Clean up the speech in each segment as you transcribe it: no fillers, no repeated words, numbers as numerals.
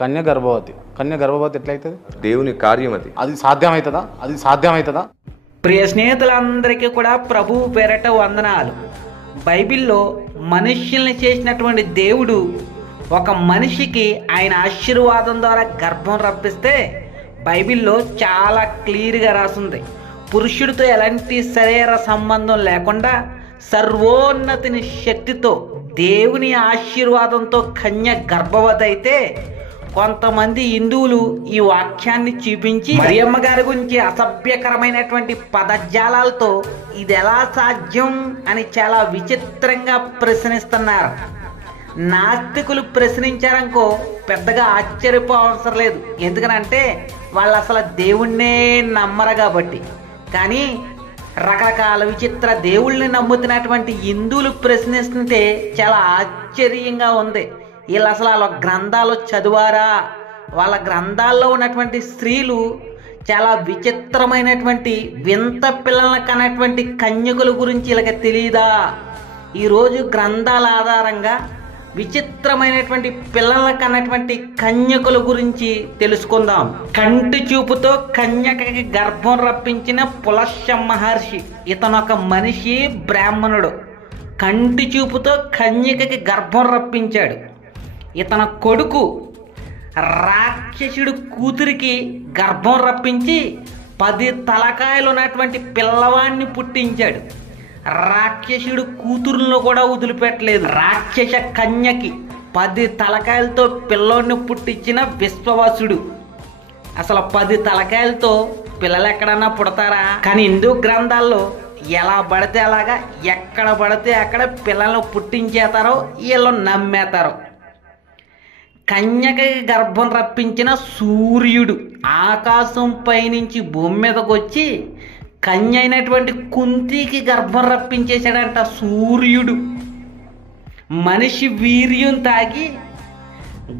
కన్య గర్భవతి ఎట్లయితుంది? దేవుని కార్యం అది. అది సాధ్యమవుతుందా? ప్రియ స్నేహితులందరికీ కూడా ప్రభువు పేరట వందనాలు. బైబిల్లో మనుష్యుల్ని చేసినటువంటి దేవుడు ఒక మనిషికి ఆయన ఆశీర్వాదం ద్వారా గర్భం రప్పిస్తే బైబిల్లో చాలా క్లియర్గా రాసింది. పురుషుడితో ఎలాంటి శరీర సంబంధం లేకుండా సర్వోన్నతిని శక్తితో దేవుని ఆశీర్వాదంతో కన్య గర్భవతి అయితే కొంతమంది హిందువులు ఈ వాక్యాన్ని చూపించి మరియమ్మ గారి గురించి అసభ్యకరమైనటువంటి పదజాలాలతో ఇది ఎలా సాధ్యం అని చాలా విచిత్రంగా ప్రశ్నిస్తున్నారు. నాస్తికులు ప్రశ్నించారనుకో పెద్దగా ఆశ్చర్యపోవసరం లేదు, ఎందుకనంటే వాళ్ళు అసలు దేవుణ్ణే నమ్మరు కాబట్టి. కానీ రకరకాల విచిత్ర దేవుళ్ళని నమ్ముతున్నటువంటి హిందువులు ప్రశ్నిస్తుంటే చాలా ఆశ్చర్యంగా ఉంది. వీళ్ళు అసలు వాళ్ళ గ్రంథాలు చదివారా? వాళ్ళ గ్రంథాల్లో ఉన్నటువంటి స్త్రీలు చాలా విచిత్రమైనటువంటి వింత పిల్లలను కన్నటువంటి కన్యకుల గురించి వీళ్ళకి తెలియదా? ఈరోజు గ్రంథాల ఆధారంగా విచిత్రమైనటువంటి పిల్లల కన్నటువంటి కన్యకుల గురించి తెలుసుకుందాం. కంటి చూపుతో కన్యకకి గర్భం రప్పించిన పులస్య మహర్షి. ఇతను ఒక మనిషి, బ్రాహ్మణుడు. కంటి చూపుతో కన్యకకి గర్భం రప్పించాడు. ఇతని కొడుకు రాక్షసుడు కూతురికి గర్భం రప్పించి 10 తలకాయలు ఉన్నటువంటి పిల్లవాడిని పుట్టించాడు. రాక్షసుడు కూతురులను కూడా వదిలిపెట్టలేదు. రాక్షస కన్యకి 10 తలకాయలతో పిల్లోడిని పుట్టించిన విశ్వవసుడు. అసలు 10 తలకాయలతో పిల్లలు ఎక్కడన్నా పుడతారా? కానీ హిందూ గ్రంథాల్లో ఎలా పడితే అలాగా ఎక్కడ పడితే అక్కడ పిల్లలను పుట్టించేతారో వీళ్ళు నమ్మేతారో. కన్యకకి గర్భం రప్పించిన సూర్యుడు ఆకాశం పైనుంచి భూమి మీదకి వచ్చి కన్య అయినటువంటి కుంతికి గర్భం రప్పించేశాడంట సూర్యుడు. మనిషి వీర్యం తాగి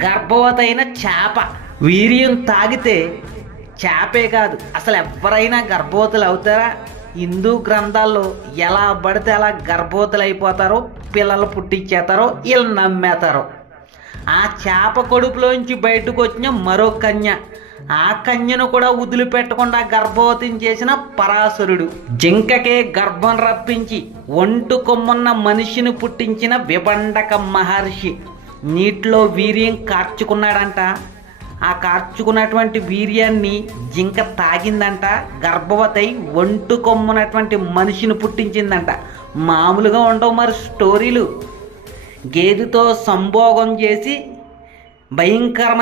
గర్భవతి అయిన చేప వీర్యం తాగితే చేపే కాదు అసలు ఎవరైనా గర్భవతులు అవుతారా? హిందూ గ్రంథాల్లో ఎలా పడితే అలా గర్భవతులు అయిపోతారో, పిల్లలు పుట్టించేతారో వీళ్ళు నమ్మేతారో. ఆ చేప కడుపులోంచి బయటకు వచ్చిన మరో కన్య, ఆ కన్యను కూడా వదిలిపెట్టకుండా గర్భవతిని చేసిన పరాశరుడు. జింకకే గర్భం రప్పించి ఒంటు కొమ్మన్న మనిషిని పుట్టించిన విభండక మహర్షి. నీటిలో వీర్యం కార్చుకున్నాడంట. ఆ కార్చుకున్నటువంటి వీర్యాన్ని జింక తాగిందంట. గర్భవతి ఒంటు కొమ్మన్నటువంటి మనిషిని పుట్టించిందంట. మామూలుగా ఉండవు మరి స్టోరీలు. గేదెతో సంభోగం చేసి భయంకరమైన